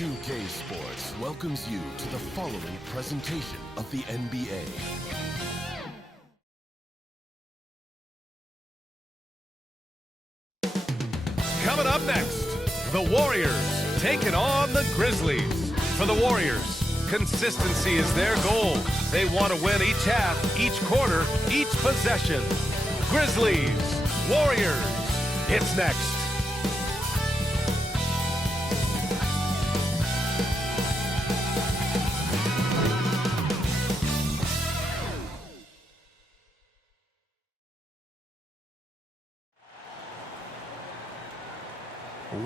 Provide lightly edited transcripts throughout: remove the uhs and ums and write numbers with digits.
2K Sports welcomes you to the following presentation of the NBA. Coming up next, the Warriors taking on the Grizzlies. For the Warriors, consistency is their goal. They want to win each half, each quarter, each possession. Grizzlies, Warriors, it's next.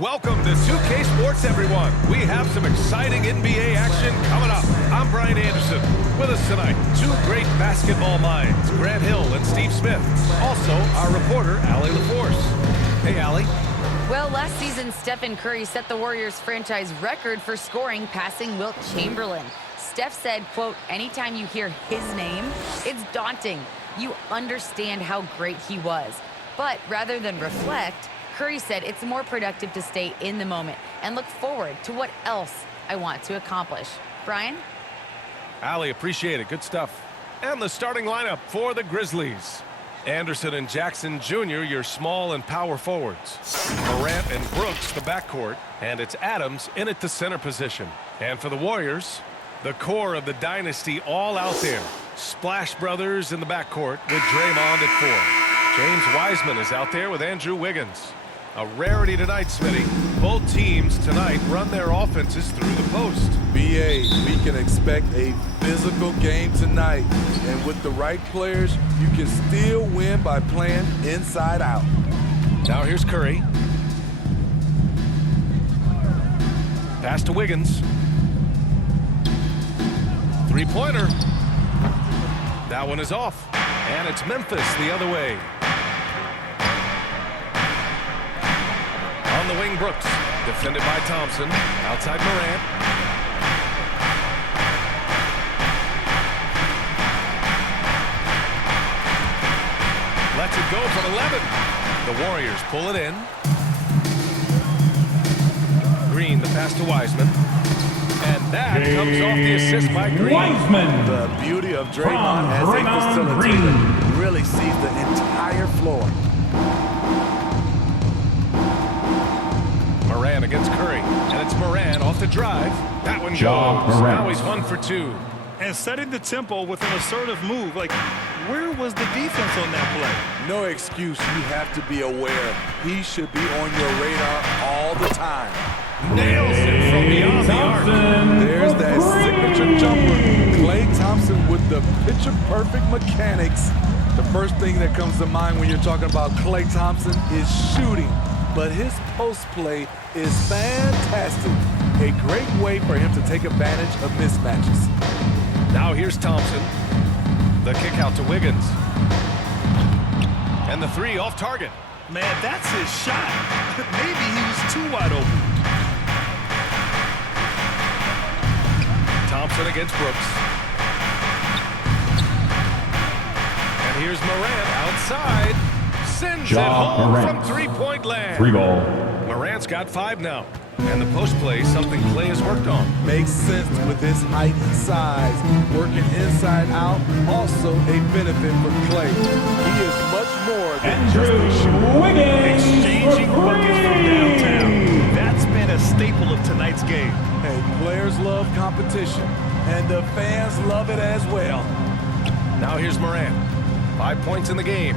Welcome to 2K Sports, everyone. We have some exciting NBA action coming up. I'm Brian Anderson. With us tonight, two great basketball minds, Grant Hill and Steve Smith. Also, our reporter, Allie LaForce. Hey, Allie. Well, last season, Stephen Curry set the Warriors franchise record for scoring, passing Wilt Chamberlain. Steph said, quote, anytime you hear his name, it's daunting. You understand how great he was. But rather than reflect, Curry said it's more productive to stay in the moment and look forward to what else I want to accomplish. Brian? Allie, appreciate it. Good stuff. And the starting lineup for the Grizzlies. Anderson and Jackson Jr., your small and power forwards. Morant and Brooks, the backcourt. And it's Adams in at the center position. And for the Warriors, the core of the dynasty all out there. Splash Brothers in the backcourt with Draymond at 4. James Wiseman is out there with Andrew Wiggins. A rarity tonight, Smitty. Both teams tonight run their offenses through the post. BA, we can expect a physical game tonight. And with the right players, you can still win by playing inside out. Now here's Curry. Pass to Wiggins. Three-pointer. That one is off. And it's Memphis the other way. On the wing, Brooks. Defended by Thompson. Outside Morant. Lets it go from 11. The Warriors pull it in. Green, the pass to Wiseman. And that comes off the assist by Green. Wiseman. The beauty of Draymond as a facilitator really sees the entire floor. Moran against Curry. And it's Moran off the drive. That one goes. Now he's 1 for 2. And setting the tempo with an assertive move. Like, where was the defense on that play? No excuse. You have to be aware. He should be on your radar all the time. Nails it from beyond the arc. There's that signature jumper. Klay Thompson with the picture-perfect mechanics. The first thing that comes to mind when you're talking about Klay Thompson is shooting. But his post play is fantastic. A great way for him to take advantage of mismatches. Now here's Thompson. The kick out to Wiggins. And the three off target. Man, that's his shot. Maybe he was too wide open. Thompson against Brooks. And here's Morant outside. Sends it home from three-point land. 3 ball. Morant's got 5 now. And the post play is something Klay has worked on. Makes sense with his height and size. Working inside out, also a benefit for Klay. He is much more than just a shooter. Exchanging buckets from downtown. That's been a staple of tonight's game. Hey, players love competition, and the fans love it as well. Now here's Morant. 5 points in the game.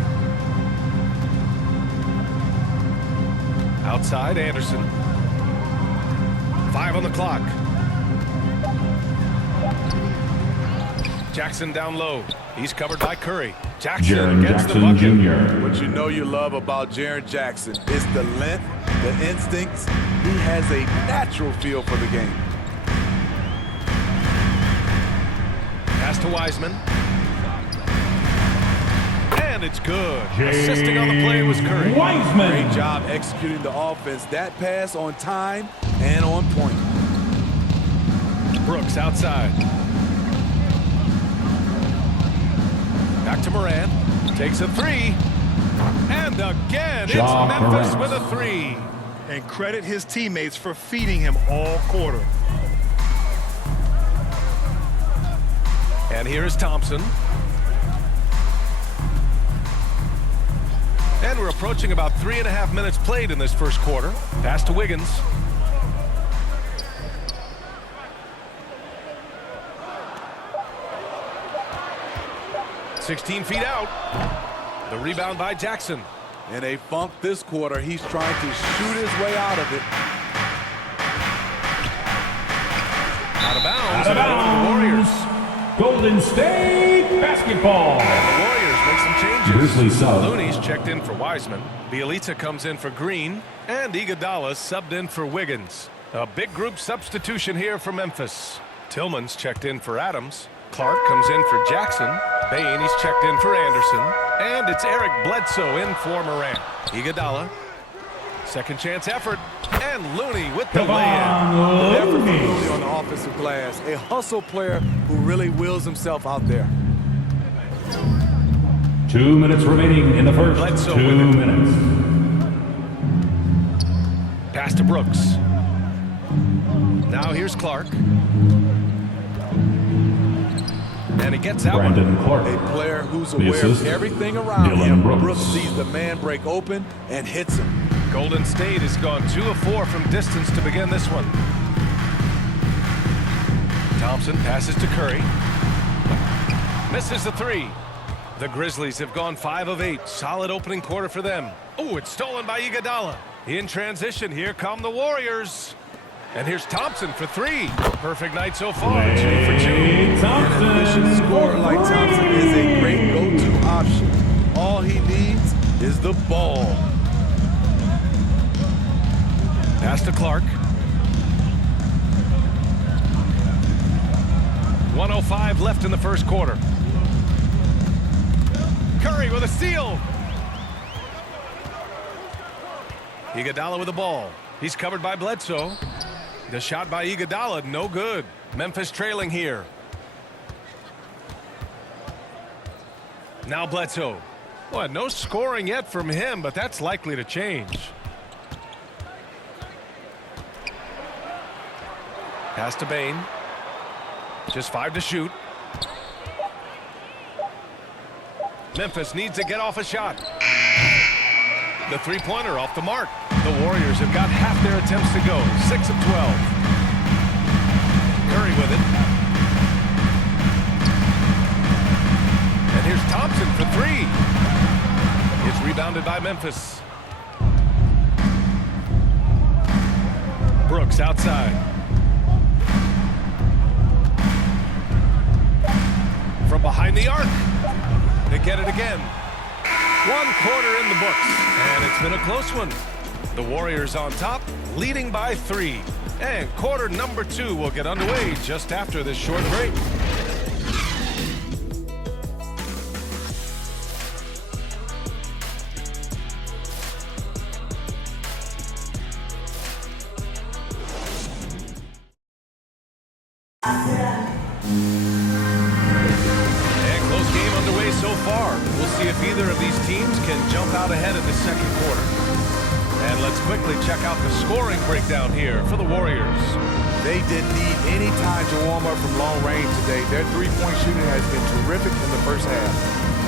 Outside, Anderson. 5 on the clock. Jackson down low. He's covered by Curry. Jackson against the bucket. Jr. What you know you love about Jaren Jackson is the length, the instincts. He has a natural feel for the game. Pass to Wiseman. And it's good. Assisting on the play was Curry. Wiseman. Great job executing the offense. That pass on time and on point. Brooks outside. Back to Morant. Takes a 3. And again, it's Memphis with a 3. and credit his teammates for feeding him all quarter. And here is Thompson. And we're approaching about 3.5 minutes played in this first quarter. Pass to Wiggins. "16 feet out." The rebound by Jackson. In a funk this quarter, he's trying to shoot his way out of it. Out of bounds. The Warriors. Golden State basketball. And the Warriors make some changes. Grizzlies sub. Looney's checked in for Wiseman. Bielitsa comes in for Green. And Iguodala subbed in for Wiggins. A big group substitution here for Memphis. Tillman's checked in for Adams. Clark comes in for Jackson. Bain, he's checked in for Anderson. And it's Eric Bledsoe in for Morant. Iguodala. Second chance effort. And Looney with the lay-in. The effort from Looney on the offensive glass. A hustle player who really wills himself out there. 2 minutes remaining in the first. Bledsoe 2 with it. minutes. Pass to Brooks. Now here's Clark. And he gets out. Brandon Clark. A player who's The aware assist, of everything around Dylan him. Brooks. Sees the man break open and hits him. Golden State has gone 2 of 4 from distance to begin this one. Thompson passes to Curry. Misses the 3. The Grizzlies have gone 5 of 8. Solid opening quarter for them. Oh, it's stolen by Iguodala. In transition, here come the Warriors. And here's Thompson for 3. Perfect night so far. 2 for 2. An efficient scorer like Thompson is a great go-to option. All he needs is the ball. Pass to Clark. 1:05 left in the first quarter. Curry with a steal. Iguodala with the ball. He's covered by Bledsoe. The shot by Iguodala, no good. Memphis trailing here. Now Bledsoe. Well, no scoring yet from him, but that's likely to change. Pass to Bain. Just 5 to shoot. Memphis needs to get off a shot. The three-pointer off the mark. The Warriors have got half their attempts to go. 6 of 12. Curry with it. And here's Thompson for 3. It's rebounded by Memphis. Brooks outside. From behind the arc. They get it again. 1 quarter in the books, and it's been a close one. The Warriors on top, leading by 3. And quarter number 2 will get underway just after this short break. So far, we'll see if either of these teams can jump out ahead in the second quarter. And let's quickly check out the scoring breakdown here for the Warriors. They didn't need any time to warm up from long range today. Their three-point shooting has been terrific in the first half.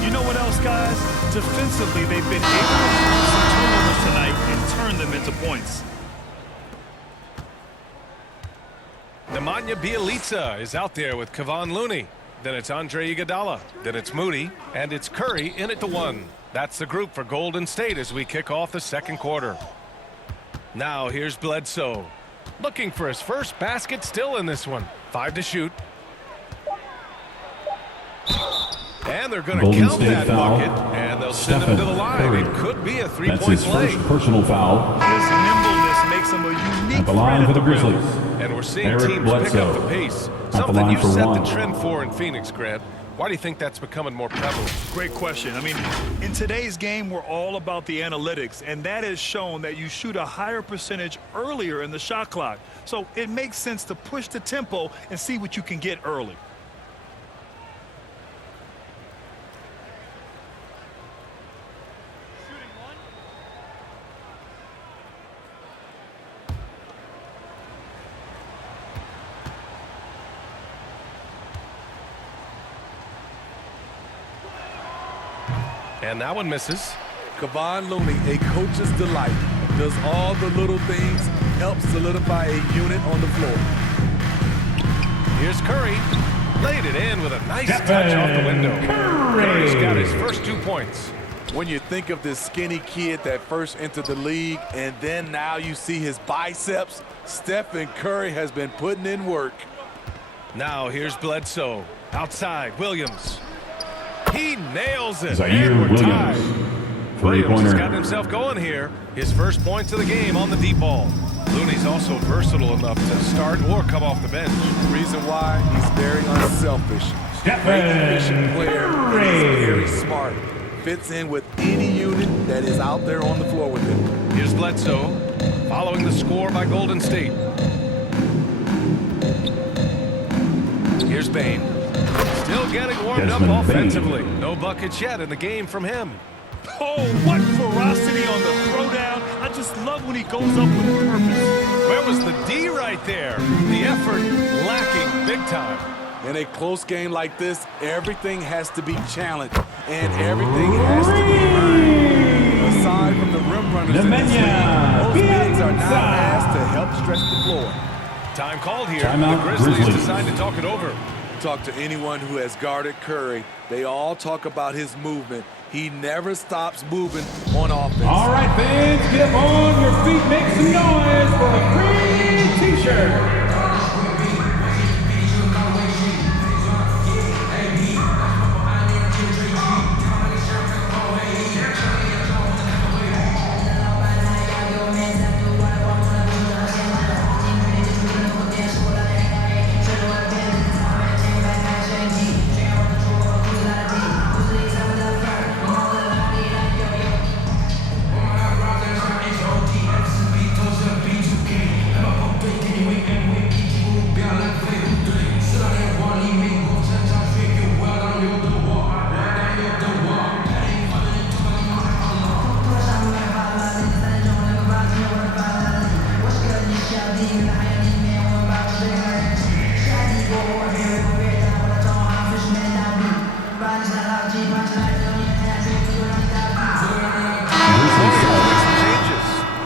You know what else, guys? Defensively, they've been able to force some turnovers tonight and turn them into points. Nemanja Bielitsa is out there with Kevon Looney. Then it's Andre Iguodala. Then it's Moody. And it's Curry in at the 1. That's the group for Golden State as we kick off the second quarter. Now here's Bledsoe. Looking for his first basket still in this one. 5 to shoot. And they're going to count that bucket. And they'll send him to the line. It could be a three-point play. That's his first personal foul. His nimbleness makes him a unique At the line for the Grizzlies. And we're seeing Eric teams Bledsoe. pick up the pace. Something you set the trend for in Phoenix, Grant. Why do you think that's becoming more prevalent? Great question. I mean, in today's game, we're all about the analytics, and that has shown that you shoot a higher percentage earlier in the shot clock. So it makes sense to push the tempo and see what you can get early. And that one misses. Kevon Looney, a coach's delight, does all the little things, helps solidify a unit on the floor. Here's Curry. Laid it in with a nice touch off the window. Curry's got his first 2 points. When you think of this skinny kid that first entered the league, and then now you see his biceps, Stephen Curry has been putting in work. Now here's Bledsoe. Outside, Williams. He nails it. Zaire And we're Williams. tied. Williams has Three-pointer. got himself going here. His first points of the game on the deep ball. Looney's also versatile enough to start or come off the bench. Reason why, he's very unselfish. Great efficient player, and he's very smart. Fits in with any unit that is out there on the floor with him. Here's Bledsoe, following the score by Golden State. Here's Bane. Still getting warmed up Desmond Bane. offensively. No buckets yet in the game from him. Oh, what ferocity on the throwdown. I just love when he goes up with purpose. Where was the D right there? The effort lacking big time. In a close game like this, everything has to be challenged, and everything has to be earned. Aside from the rim runners in this league, most bigs are now asked to help stretch the floor. Time called here. Timeout, The Grizzlies Grizzlies. decide to talk it over. Talk to anyone who has guarded Curry. They all talk about his movement. He never stops moving on offense. All right, fans, get up on your feet, make some noise for a free t-shirt.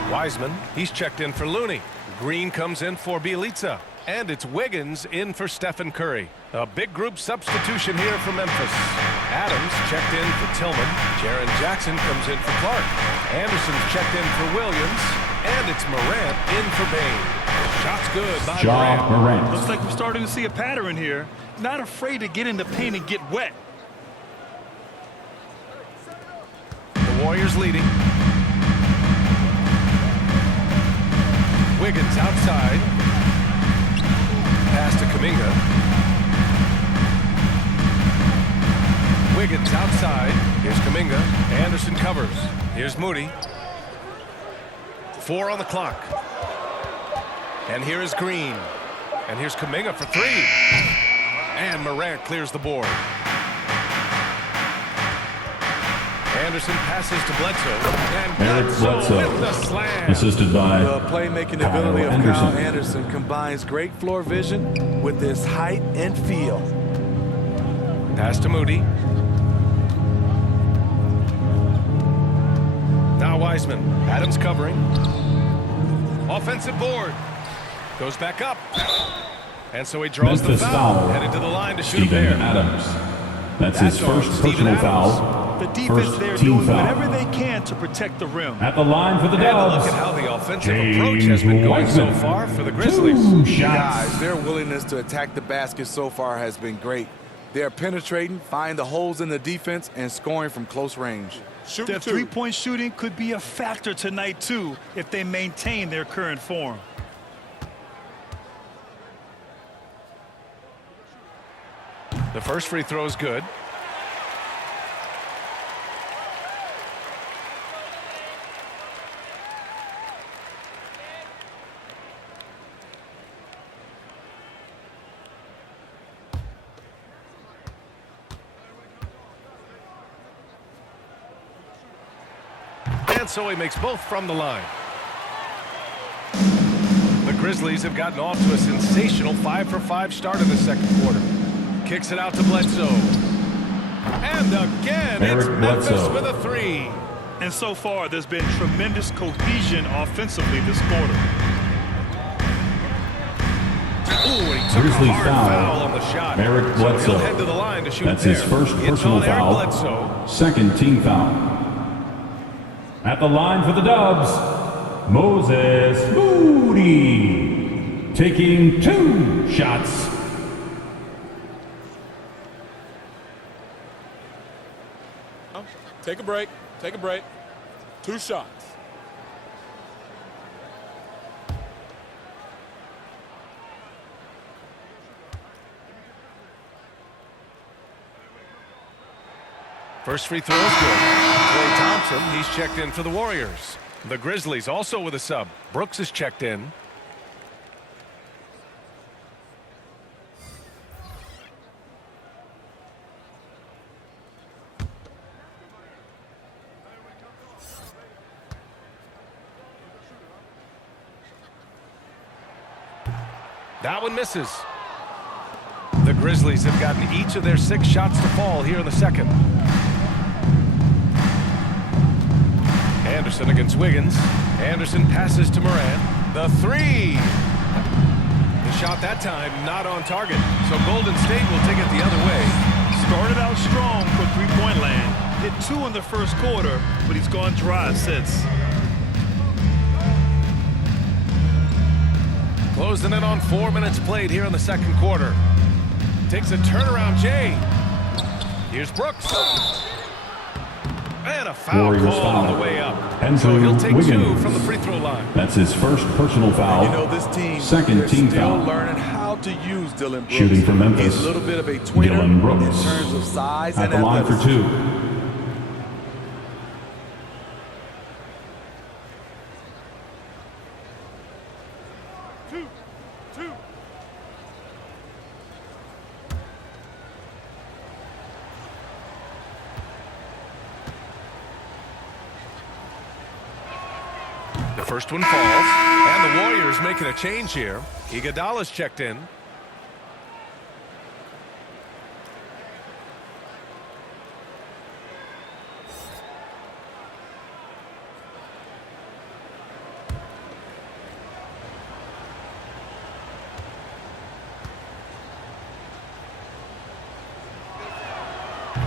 Wiseman, he's checked in for Looney. Green comes in for Bielitsa. And it's Wiggins in for Stephen Curry. A big group substitution here for Memphis. Adams checked in for Tillman. Jaren Jackson comes in for Clark. Anderson's checked in for Williams. And it's Morant in for Bane. Shot's good by Ja Morant. Looks like we're starting to see a pattern here. Not afraid to get in the paint and get wet. The Warriors leading. Wiggins outside. Pass to Kuminga. Wiggins outside. Here's Kuminga. Anderson covers. Here's Moody. 4 on the clock. And here is Green. And here's Kuminga for 3. And Morant clears the board. Anderson passes to Bledsoe. And Eric Bledsoe with Bledsoe, the slam. assisted by The playmaking ability of Kyle Anderson combines great floor vision with his height and feel. Pass to Moody. Now Wiseman. Adams covering. Offensive board. Goes back up. And so he draws Memphis the foul. foul. Headed to the line to shoot Steven there. Adams. That's his on first Steven personal Adams. foul. The defense First there team doing foul. whatever they can to protect the rim. At the line for the And a look Dubs. at how the offensive James approach has been going so Wiseman. far for the Grizzlies. 2 shots. Guys, their willingness to attack the basket so far has been great. They're penetrating, finding the holes in the defense, and scoring from close range. Their three-point shooting could be a factor tonight, too, if they maintain their current form. The first free throw is good. And so he makes both from the line. The Grizzlies have gotten off to a sensational 5-for-5 start in the second quarter. Kicks it out to Bledsoe. And again, it's Eric Memphis Bledsoe. with a three. And so far, there's been tremendous cohesion offensively this quarter. Ooh, and he took Grizzlies a hard foul on the shot. Eric So Bledsoe. he'll head to the line to shoot That's there. his first It's personal on Eric foul. Bledsoe. Second team foul. At the line for the Dubs, Moses Moody. Taking 2 shots. Take a break. Take a break. 2 shots. First free throw is good. Klay Thompson, he's checked in for the Warriors. The Grizzlies also with a sub. Brooks is checked in. That one misses. The Grizzlies have gotten each of their 6 shots to fall here in the second. Anderson against Wiggins. Anderson passes to Morant. The three. The shot that time not on target. So Golden State will take it the other way. Started out strong for three-point land. Hit 2 in the first quarter, but he's gone dry since. Closing in on 4 minutes played here in the second quarter. Takes a turnaround, Jay. Here's Brooks. And a foul Warriors call on foul. the way up. Andrew So he'll take 2 Wiggins. from the free throw line. That's his first personal foul. You know, this team, Second they're team still foul. learning how to use Dylan Brooks. Shooting for Memphis, He's a little bit of a tweener Dylan Brooks. in terms of size At and the line for athleticism. 2. The first one falls. And the Warriors making a change here. Iguodala's checked in.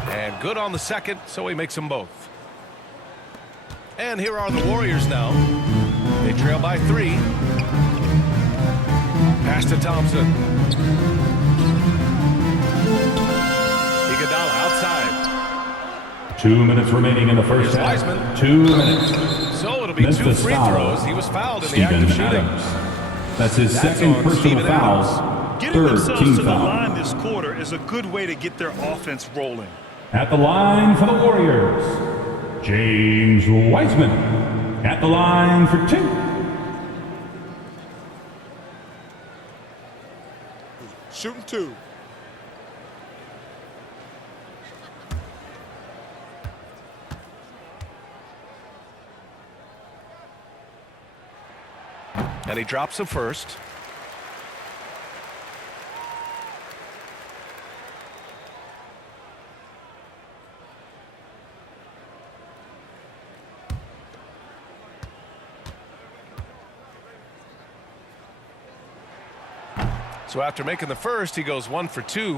And good on the second, so he makes them both. And here are the Warriors now. They trail by 3. Pass to Thompson. Iguodala outside. 2 minutes remaining in the first Here's half. Wiseman. 2 minutes. So it'll be 2 Memphis free foul. throws. He was fouled in the Steven act of shooting. Adams. That's his That's second on personal Steven foul. Adams. Getting Third themselves team to the foul. line this quarter is a good way to get their offense rolling. At the line for the Warriors, James Wiseman. At the line for 2. Shooting 2. And he drops the first. So after making the first, he goes 1 for 2.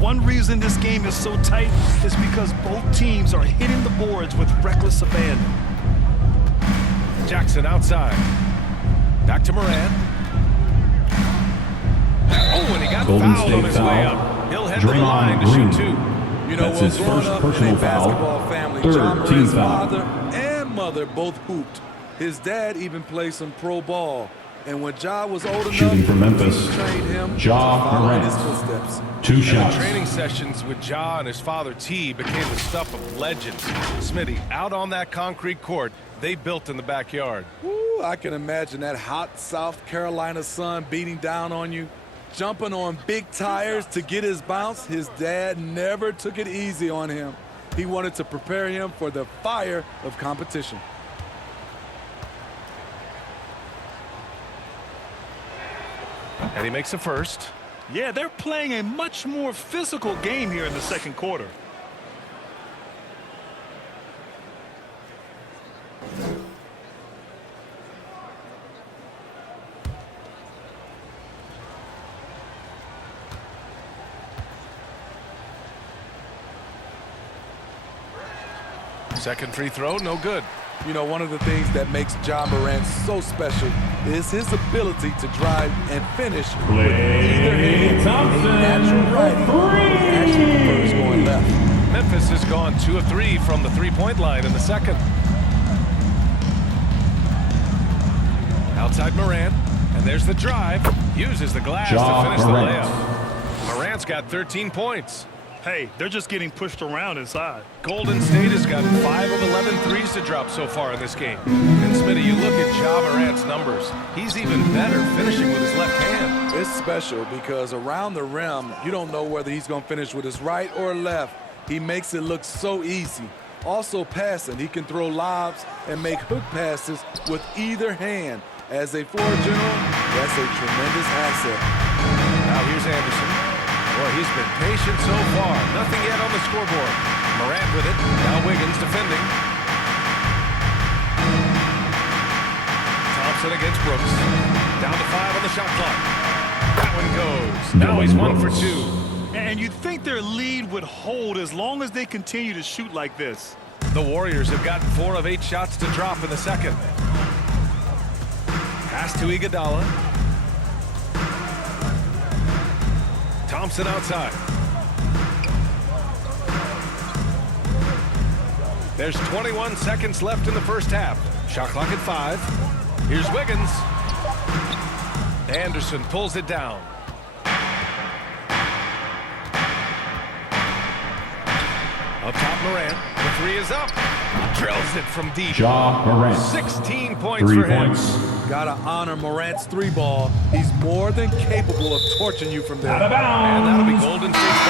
One reason this game is so tight is because both teams are hitting the boards with reckless abandon. Jackson outside. Back to Morant. Oh, and he got Golden fouled on State his foul. way up. He'll head to the Draymond line to Green. shoot 2. You know, That's well, his growing first up personal in a foul. basketball family, Third John team Morant's foul. father and mother both hooped. His dad even played some pro ball. And when Ja was old enough, Shooting for Memphis, he trained him Ja to follow in his Morant. footsteps. 2 And shots. the training sessions with Ja and his father T became the stuff of legends. Smitty, out on that concrete court they built in the backyard. Woo, I can imagine that hot South Carolina sun beating down on you, jumping on big tires to get his bounce. His dad never took it easy on him. He wanted to prepare him for the fire of competition. And he makes the first. Yeah, they're playing a much more physical game here in the second quarter. Second free throw, no good. You know, one of the things that makes Ja Morant so special is his ability to drive and finish with either hand. Thompson, A natural righty. He actually prefers going left. Memphis has gone 2 of 3 from the three-point line in the second. Outside Morant, and there's the drive. Uses the glass to finish the layup. Morant's got 13 points. Hey, they're just getting pushed around inside. Golden State has got 5 of 11 threes to drop so far in this game. And Smitty, you look at Ja Morant's numbers. He's even better finishing with his left hand. It's special because around the rim, you don't know whether he's going to finish with his right or left. He makes it look so easy. Also passing, he can throw lobs and make hook passes with either hand. As a floor general, that's a tremendous asset. Now here's Anderson. Boy, he's been patient so far. Nothing yet on the scoreboard. Morant with it. Now Wiggins defending. Thompson against Brooks. Down to 5 on the shot clock. That one goes. Now he's 1 for 2. And you'd think their lead would hold as long as they continue to shoot like this. The Warriors have gotten 4 of 8 shots to drop in the second. Pass to Iguodala. Thompson outside. There's 21 seconds left in the first half. Shot clock at 5. Here's Wiggins. Anderson pulls it down. Up top, Morant. The 3 is up. Drills it from deep. Ja Morant. 16 points 3 for him. points. Gotta honor Morant's 3 ball. He's more than capable of torching you from there. Out of And that'll be bounds. Golden State's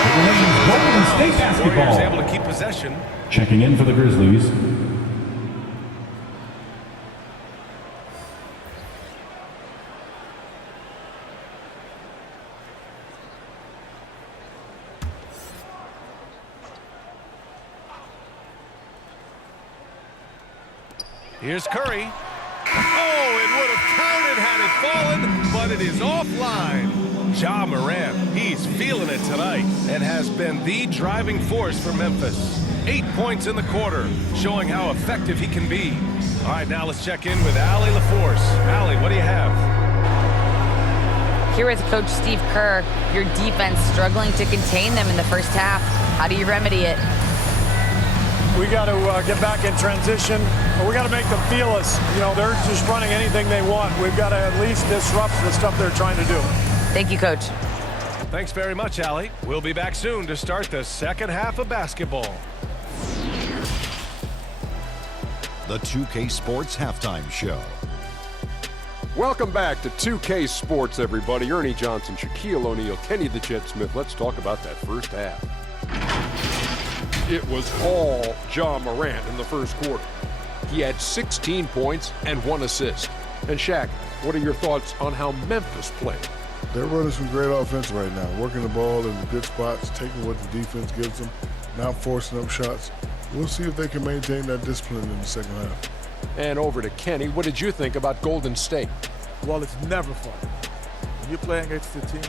Golden State basketball. Warriors able to keep possession. Checking in for the Grizzlies. Here's Curry. Oh, it would have counted had it fallen, but it is offline. Ja Morant, he's feeling it tonight and has been the driving force for Memphis. 8 points in the quarter, showing how effective he can be. All right, now let's check in with Allie LaForce. Allie, what do you have? Here with Coach Steve Kerr, your defense struggling to contain them in the first half. How do you remedy it? We got to get back in transition. We got to make them feel us. You know, they're just running anything they want. We've got to at least disrupt the stuff they're trying to do. Thank you, Coach. Thanks very much, Allie. We'll be back soon to start the second half of basketball. The 2K Sports Halftime Show. Welcome back to 2K Sports, everybody. Ernie Johnson, Shaquille O'Neal, Kenny the Jet Smith. Let's talk about that first half. It was all Ja Morant in the first quarter. He had 16 points and 1 assist. And Shaq, what are your thoughts on how Memphis played? They're running some great offense right now, working the ball in the good spots, taking what the defense gives them, not forcing up shots. We'll see if they can maintain that discipline in the second half. And over to Kenny, what did you think about Golden State? Well, it's never fun. When you're playing against a team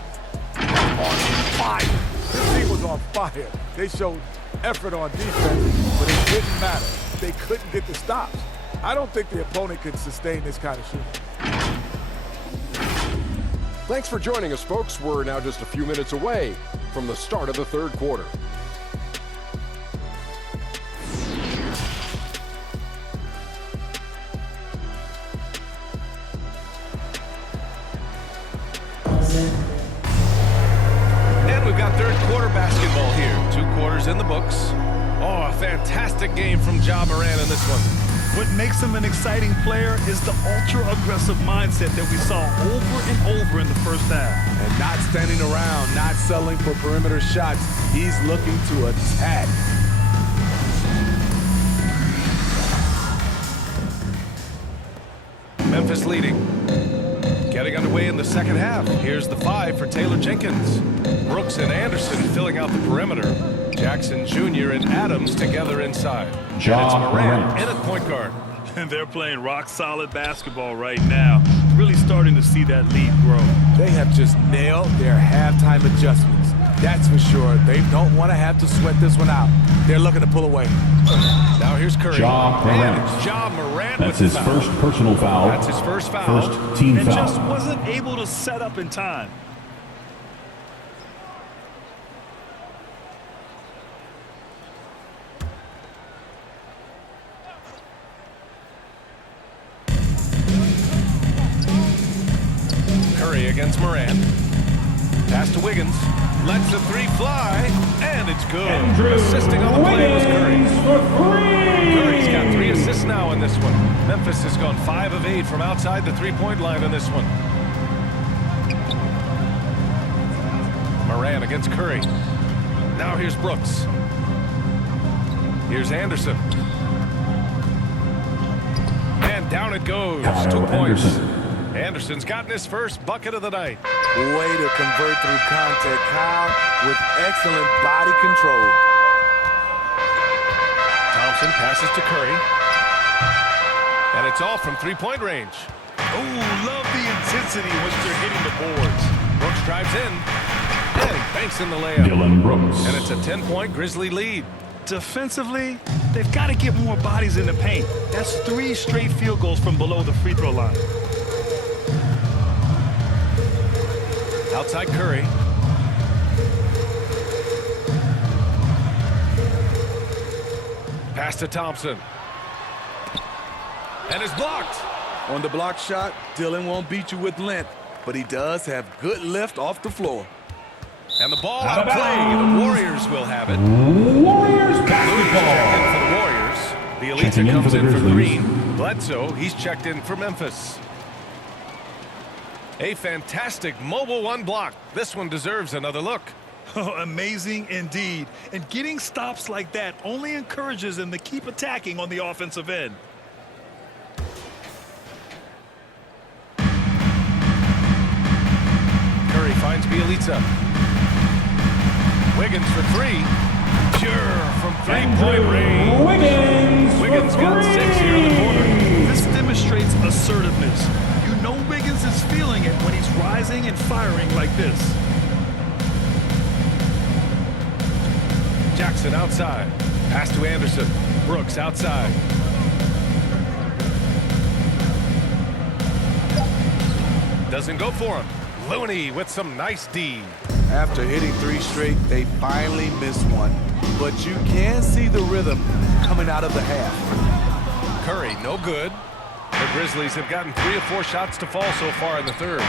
on fire. This team was on fire. They showed effort on defense, but it didn't matter. They couldn't get the stops. I don't think the opponent could sustain this kind of shooting. Thanks for joining us, folks. We're now just a few minutes away from the start of the third quarter. And we've got third quarter basketball here. 2 quarters in the books. Oh, a fantastic game from Ja Morant in this one. What makes him an exciting player is the ultra-aggressive mindset that we saw over and over in the first half. And not standing around, not settling for perimeter shots. He's looking to attack. Memphis leading. Getting underway in the second half. Here's the 5 for Taylor Jenkins. Brooks and Anderson filling out the perimeter. Jackson Jr. and Adams together inside. Ja And it's Morant Morant. in at point guard. And they're playing rock-solid basketball right now. Really starting to see that lead grow. They have just nailed their halftime adjustments. That's for sure. They don't want to have to sweat this one out. They're looking to pull away. Now here's Curry. Ja Morant. And it's Ja Morant That's with his the foul. first personal foul. That's his first foul. First team And foul. just wasn't able to set up in time. Curry against Morant. Pass to Wiggins. Lets the three fly, and it's good. Assisting on the play was Curry. Curry's got 3 assists now in this one. Memphis has gone 5 of 8 from outside the three-point line in this one. Morant against Curry. Now here's Brooks. Here's Anderson. And down it goes. Kyle 2 points. Anderson. Anderson's gotten his first bucket of the night. Way to convert through contact, Kyle, with excellent body control. Thompson passes to Curry. And it's all from three-point range. Oh, love the intensity once they're hitting the boards. Brooks drives in. And he banks in the layup. Dylan Brooks. And it's a 10-point Grizzly lead. Defensively, they've got to get more bodies in the paint. That's 3 straight field goals from below the free throw line. Outside Curry. Pass to Thompson. And it's blocked. On the block shot, Dylan won't beat you with length, but he does have good lift off the floor. And the ball out of play. The Warriors will have it. Warriors Checked basketball. in for the Warriors. The Checking Elite in comes for the in for Grizzlies. Green. Bledsoe, he's checked in for Memphis. A fantastic mobile one block. This one deserves another look. Oh, amazing indeed. And getting stops like that only encourages them to keep attacking on the offensive end. Curry finds Bielitsa. Wiggins for 3. Pure from three-point range. Wiggins got 6 here in the quarter. This demonstrates assertiveness. You know Wiggins is feeling it when he's rising and firing like this. Jackson outside. Pass to Anderson. Brooks outside. Doesn't go for him. Looney with some nice D. After hitting 3 straight, they finally missed one. But you can see the rhythm coming out of the half. Curry, no good. The Grizzlies have gotten 3 or 4 shots to fall so far in the third.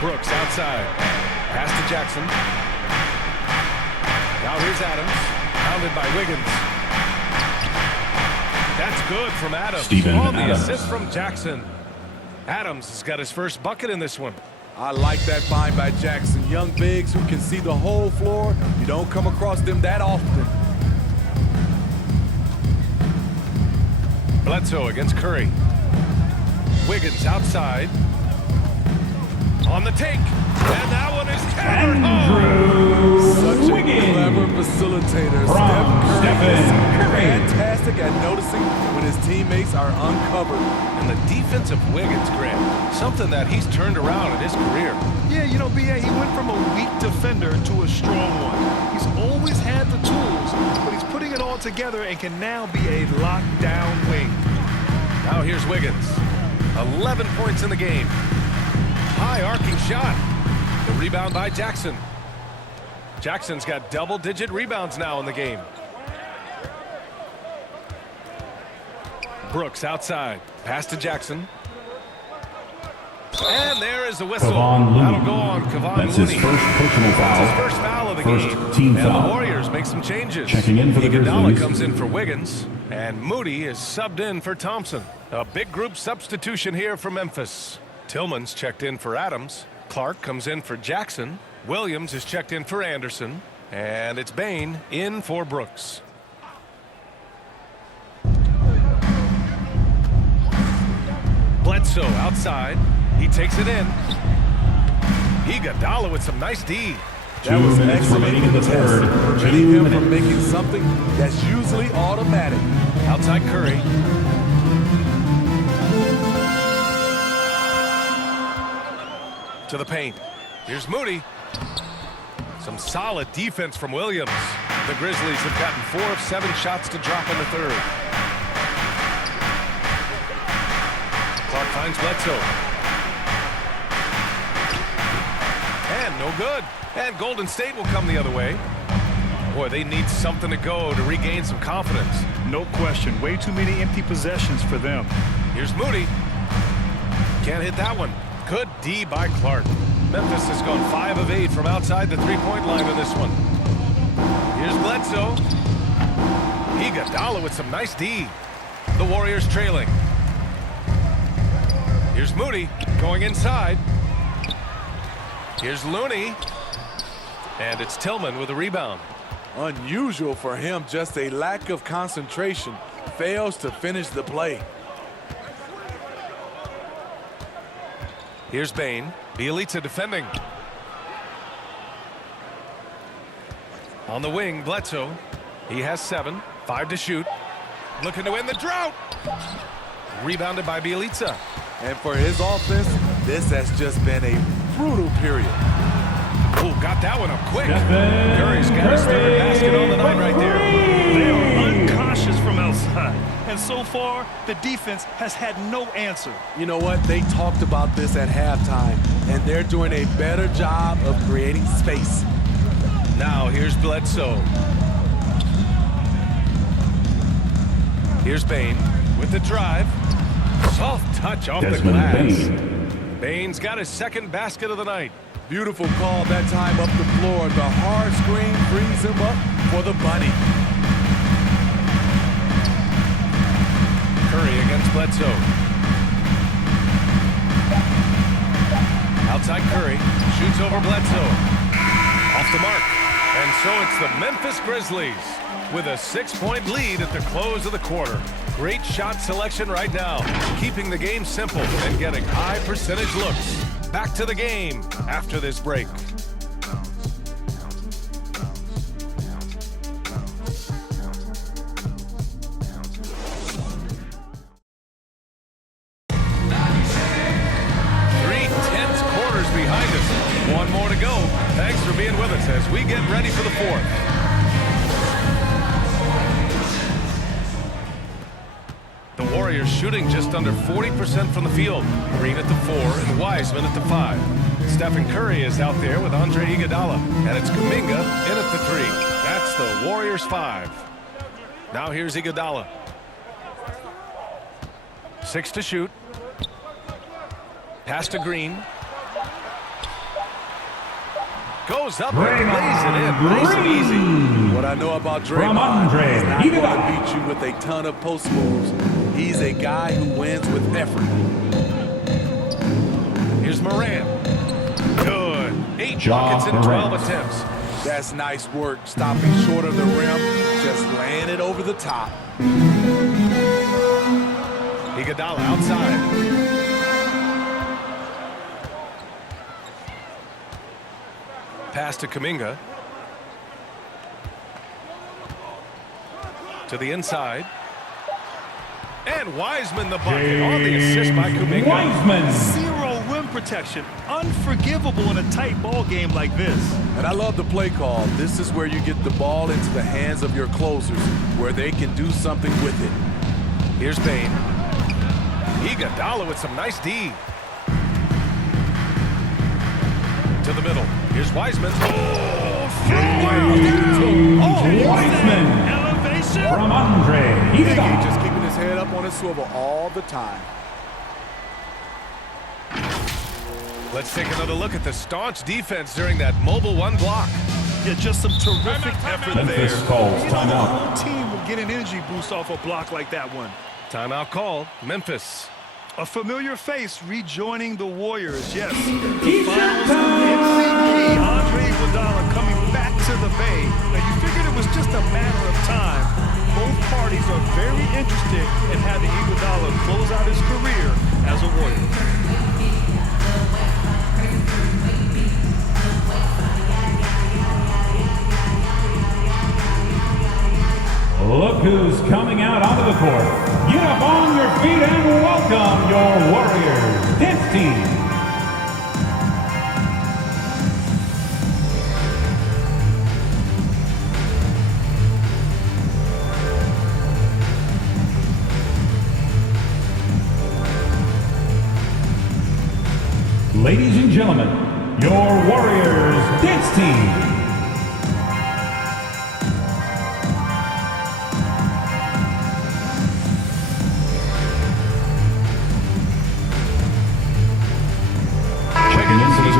Brooks outside. Pass to Jackson. Now here's Adams. Pounded by Wiggins. That's good from Adams. Steven On the Adams. assist from Jackson. Adams has got his first bucket in this one. I like that find by Jackson. Young bigs who can see the whole floor. You don't come across them that often. Bledsoe against Curry. Wiggins outside. On the take. And that one is countered home. Such a clever facilitator. Steph Curry is fantastic at noticing when his teammates are uncovered. And the defensive Wiggins, Grant, something that he's turned around in his career. Yeah, you know, B.A., he went from a weak defender to a strong one. He's always had the tools, but he's putting it all together and can now be a lockdown wing. Now here's Wiggins. 11 points in the game. High arcing shot. The rebound by Jackson. Jackson's got double-digit rebounds now in the game. Brooks outside. Pass to Jackson. And there is the whistle. Kevon Looney. That'll go on Kevon That's Looney. his first personal foul. That's his first foul of the First game. team and foul. the Warriors make some changes. Checking in for the Iguodala Grizzlies. comes in for Wiggins. And Moody is subbed in for Thompson. A big group substitution here for Memphis. Tillman's checked in for Adams. Clark comes in for Jackson. Williams is checked in for Anderson. And it's Bain in for Brooks. Bledsoe outside. He takes it in. Iguodala with some nice D. That was 2 minutes excellent remaining in the third. preventing 2 him minutes. from making something that's usually automatic. Outside Curry. To the paint. Here's Moody. Some solid defense from Williams. The Grizzlies have gotten 4 of 7 shots to drop in the third. Clark finds Bledsoe. And no good. And Golden State will come the other way. Boy, they need something to go to regain some confidence. No question. Way too many empty possessions for them. Here's Moody. Can't hit that one. Good D by Clark. Memphis has gone 5 of 8 from outside the three-point line in this one. Here's Bledsoe. Iguodala with some nice D. The Warriors trailing. Here's Moody going inside. Here's Looney. And it's Tillman with a rebound. Unusual for him, just a lack of concentration. Fails to finish the play. Here's Bane. Bielitsa defending. On the wing, Bledsoe. He has 7. 5 to shoot. Looking to end the drought. Rebounded by Bielitsa. And for his offense, this has just been a brutal period. Oh, got that one up quick. Curry's got his third basket on the night right there. They are uncautious from outside. And so far, the defense has had no answer. You know what? They talked about this at halftime, and they're doing a better job of creating space. Now here's Bledsoe. Here's Bane with the drive. Soft touch off the glass. Bane's got his second basket of the night. Beautiful call that time up the floor. The hard screen frees him up for the bunny. Curry against Bledsoe. Outside Curry. Shoots over Bledsoe. Off the mark. And so it's the Memphis Grizzlies with a 6-point lead at the close of the quarter. Great shot selection right now. Keeping the game simple and getting high percentage looks. Back to the game after this break. One more to go. Thanks for being with us as we get ready for the fourth. The Warriors shooting just under 40% from the field. Green at the 4 and Wiseman at the 5. Stephen Curry is out there with Andre Iguodala. And it's Kuminga in at the 3. That's the Warriors 5. Now here's Iguodala. 6 to shoot. Pass to Green. Goes up and lays it in. Nice and easy. What I know about Draymond, he's not going to beat you with a ton of post moves. He's a guy who wins with effort. Here's Moran. Good. 8 buckets in 12 attempts. That's nice work. Stopping short of the rim. Just laying it over the top. Iguodala outside. Pass to Kuminga. To the inside. And Wiseman the bucket on the assist by Kuminga. Wiseman. Zero rim protection. Unforgivable in a tight ball game like this. And I love the play call. This is where you get the ball into the hands of your closers, where they can do something with it. Here's Bane. Iguodala with some nice D. To the middle. Here's Wiseman. Wiseman. Elevation. From Andre Iguodala. Just keeping his head up on his swivel all the time. Let's take another look at the staunch defense during that mobile 1 block. Yeah, just some terrific effort there. Memphis calls The timeout. whole team will get an energy boost off a block like that one. Timeout called. Memphis. A familiar face rejoining the Warriors. Yes, the finals MVP, Andre Iguodala, coming back to the Bay. Now, you figured it was just a matter of time. Both parties are very interested in having Iguodala close out his career as a Warrior. Look who's coming out onto the court. Get up on your feet and welcome your Warriors dance team. Ladies and gentlemen, your Warriors dance team.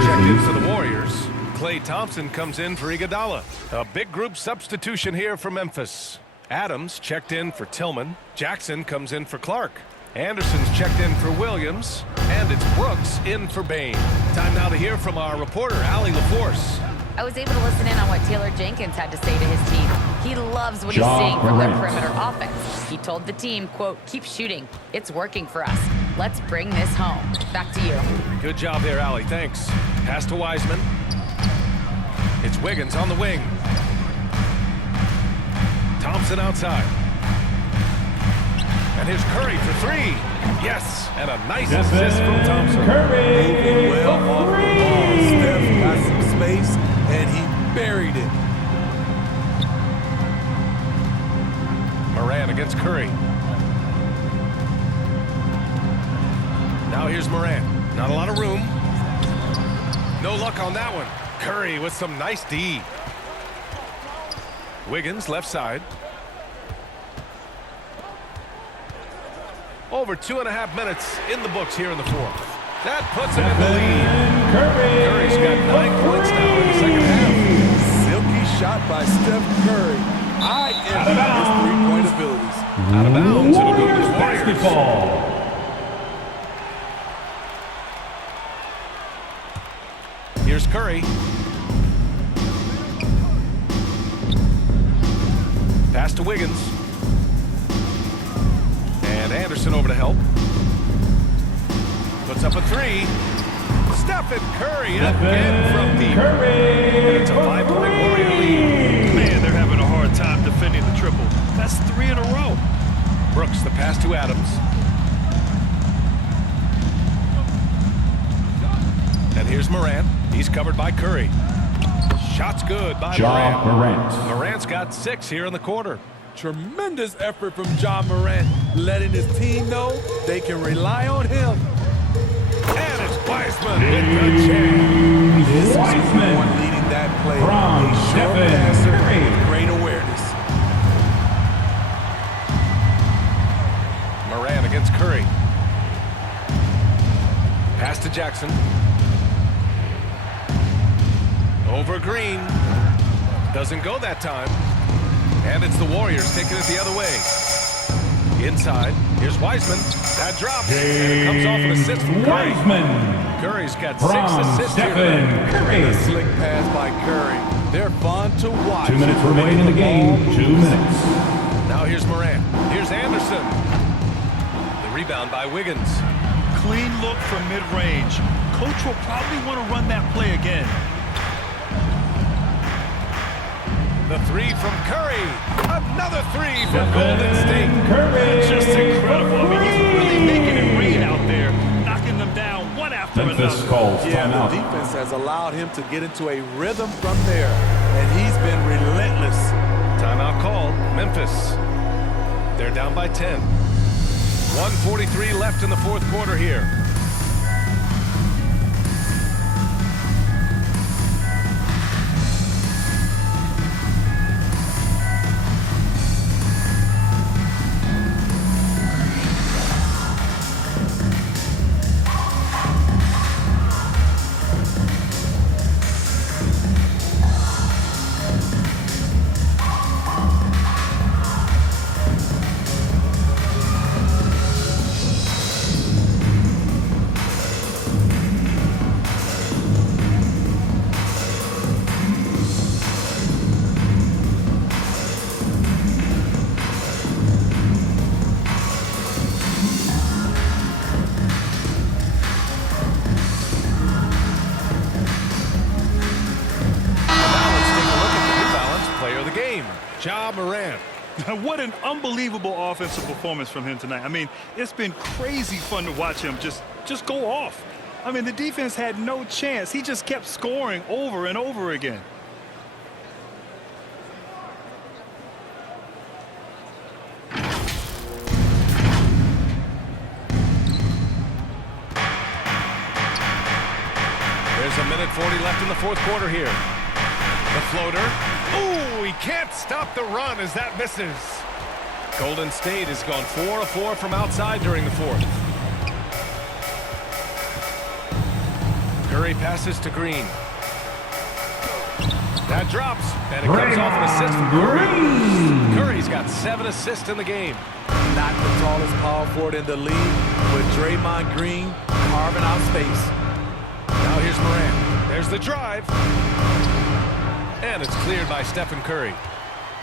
Checked in for the Warriors. Klay Thompson comes in for Iguodala. A big group substitution here for Memphis. Adams checked in for Tillman. Jackson comes in for Clark. Anderson's checked in for Williams. And it's Brooks in for Bain. Time now to hear from our reporter, Allie LaForce. I was able to listen in on what Taylor Jenkins had to say to his team. He loves what he's seeing from their perimeter offense. He told the team, quote, keep shooting. It's working for us. Let's bring this home. Back to you. Good job there, Allie. Thanks. Pass to Wiseman. It's Wiggins on the wing. Thompson outside. And here's Curry for three. Yes, and a nice assist from Thompson. Curry, Moving well off the ball. Steph got some space, and he buried it. Moran against Curry. Now here's Moran. Not a lot of room. No luck on that one. Curry with some nice D. Wiggins left side. Over 2.5 minutes in the books here in the fourth. That puts him in the lead. Curry's got 9 points now in the second half. Silky shot by Steph Curry. I envy his three-point abilities. Out of bounds. It'll go to the Warriors. Basketball. Here's Curry. Pass to Wiggins. And Anderson over to help. Puts up a three. Stephen Curry again from deep. And it's a 5-point Warrior lead. Man, they're having a hard time defending the triple. That's 3 in a row. Brooks, the pass to Adams. And here's Morant. He's covered by Curry. Shot's good by Morant. Morant's got 6 here in the quarter. Tremendous effort from John Morant, letting his team know they can rely on him. And it's Wiseman with the jam. This is one leading that play. From A short Stephen passer Curry. with great awareness. Morant against Curry. Pass to Jackson. Over Green. Doesn't go that time. And it's the Warriors taking it the other way. Inside. Here's Wiseman. That drops. And it comes off an assist from Curry. Wiseman. Curry's got 6 From assists here. Stephen Curry. A slick pass by Curry. They're fun to watch. 2 minutes remaining in the game. 2 minutes. Now here's Morant. Here's Anderson. The rebound by Wiggins. Clean look from mid-range. Coach will probably want to run that play again. The three from Curry. Another three from Golden State. Curry. Just incredible. I mean, he's really making it rain out there, knocking them down one after Memphis another. calls Yeah, timeout. the defense has allowed him to get into a rhythm from there, and he's been relentless. Timeout called. Memphis. They're down by 10. 1:43 left in the fourth quarter here. Ja Morant. What an unbelievable offensive performance from him tonight. I mean, it's been crazy fun to watch him just go off. I mean, the defense had no chance. He just kept scoring over and over again. 3:40 left in the fourth quarter here. The floater. Ooh, he can't stop the run as that misses. Golden State has gone 4 of 4 from outside during the fourth. Curry passes to Green. That drops, and it comes off an assist from Curry. Curry's got 7 assists in the game. Not the tallest power forward in the league, but Draymond Green carving out space. Now here's Morant. There's the drive. And it's cleared by Stephen Curry.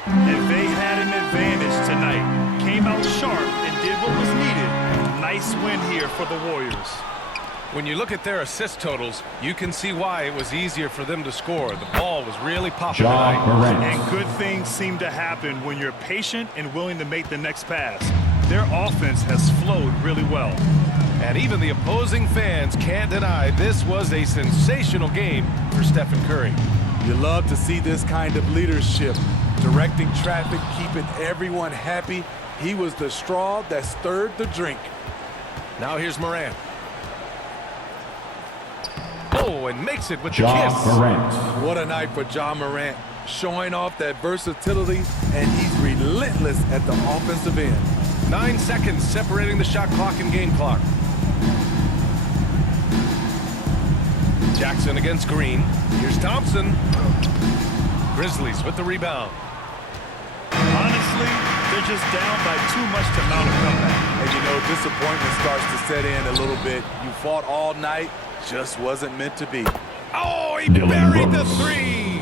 And they had an advantage tonight. Came out sharp and did what was needed. Nice win here for the Warriors. When you look at their assist totals, you can see why it was easier for them to score. The ball was really popping tonight. And good things seem to happen when you're patient and willing to make the next pass. Their offense has flowed really well. And even the opposing fans can't deny this was a sensational game for Stephen Curry. You love to see this kind of leadership, directing traffic, keeping everyone happy. He was the straw that stirred the drink. Now here's Morant. Oh, and makes it with the kiss. What a night for Ja Morant, showing off that versatility, and he's relentless at the offensive end. 9 seconds separating the shot clock and game clock. Jackson against Green. Here's Thompson. Grizzlies with the rebound. Honestly, they're just down by too much to mount a comeback. And you know, disappointment starts to set in a little bit. You fought all night, just wasn't meant to be. Oh, he buried the three.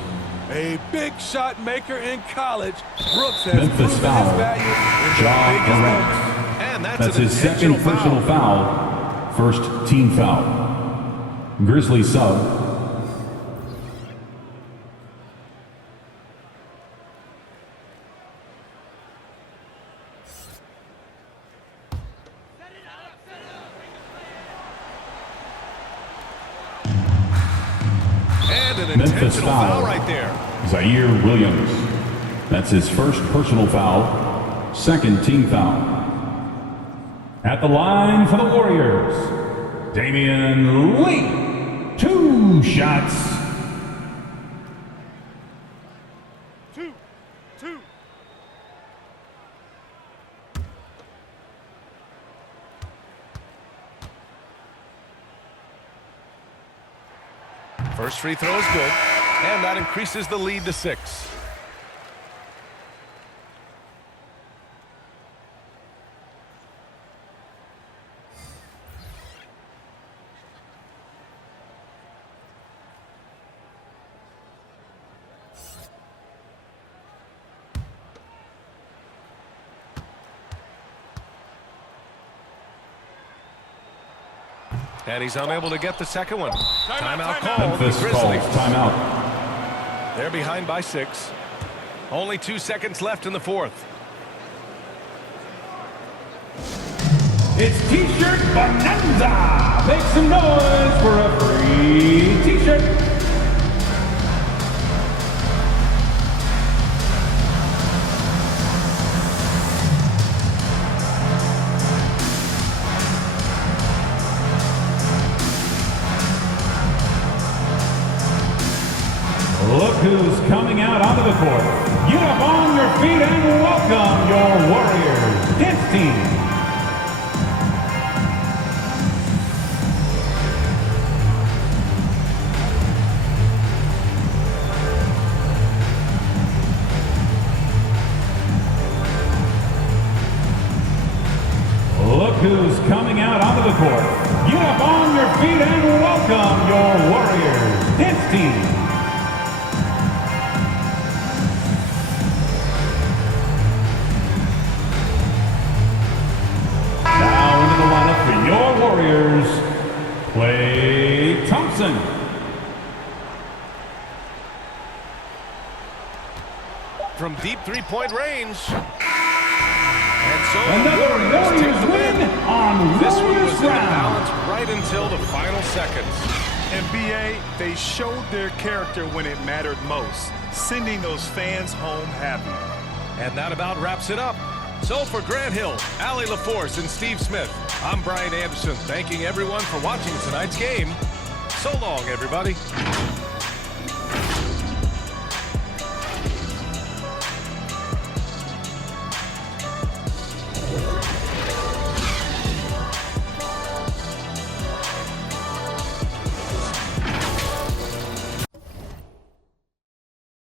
A big shot maker in college. Brooks has proven his value in the biggest moments. And that's his second personal foul. First team foul. Grizzlies sub. Memphis foul right there. Zaire Williams. That's his first personal foul. Second team foul. At the line for the Warriors, Damian Lee. 2 shots. Two. First free throw is good, and that increases the lead to 6. And he's unable to get the second one. Timeout called. Memphis Grizzlies. calls timeout. They're behind by 6. Only 2 seconds left in the fourth. It's T-shirt Bonanza. Make some noise for a free T-shirt. Look who's coming out onto the court. Get up on your feet and welcome your Warriors dance team. Look who's coming out onto the court. Get up on your feet and welcome your Warriors dance team. For your Warriors, Klay Thompson. From deep three-point range. And so another Warriors win on this one Warriors was in the balance right until the final seconds. NBA, they showed their character when it mattered most, sending those fans home happy. And that about wraps it up. So for Grant Hill, Allie LaForce, and Steve Smith, I'm Brian Anderson, thanking everyone for watching tonight's game. So long, everybody.